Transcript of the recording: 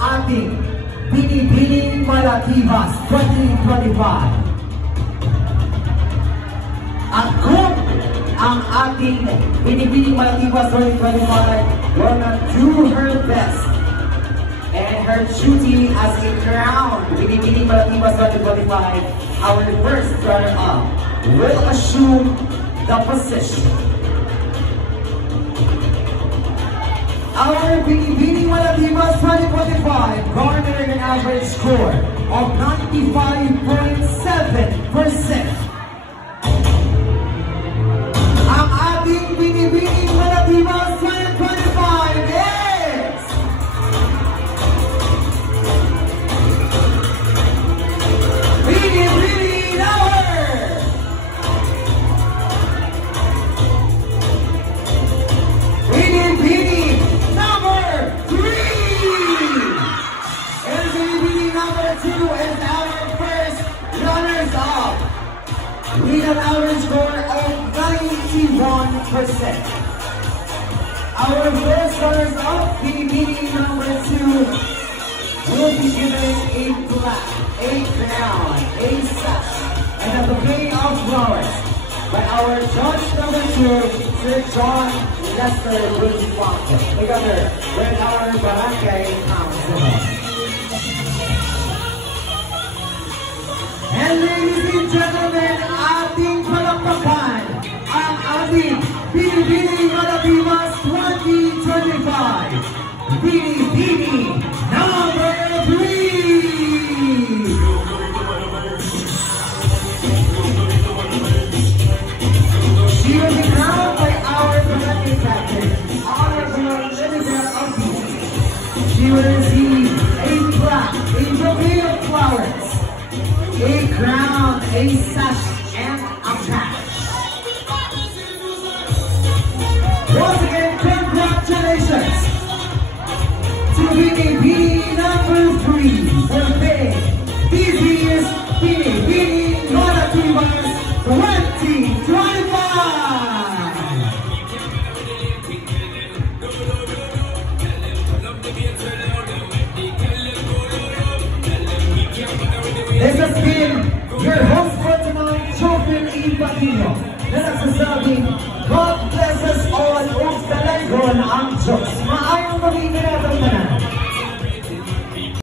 ating Binibining Malakibas 2025. At kung ang ating Binibining Malakibas 2025 will not do her best and her duty as a crown Binibining Malakibas 2025, our first runner-up will assume the position. Our Binibining Malakibas 2025 garnered an average score of 95.7%. Ang ating Binibining Malakibas 2025 is Binibining number 3! And Binibining number 2 is our first runners-up with an average score of 91%. Our first runners-up, Binibining number 2, will be given a plaque, a crown, a sash, and a bouquet of flowers by our judge number 2, Sir John Lester Wilson, together with our barangay council. And ladies and gentlemen, ating palakpakan ang ating Binibining Malakibas 2025, Binibining number 3! She will be crowned by our barangay captain, Honorable Lilibet Alpino. She will receive a plaque, a bouquet of flowers, a crown, a sash, and a patch. Once again, congratulations to Binibining number 3 for being this year's Binibining Malakibas 2025. This has been your host for tonight, Joven Ipadino. Na nagsasabing, God bless us all, ug dalagon ang Diyos. Maayong maging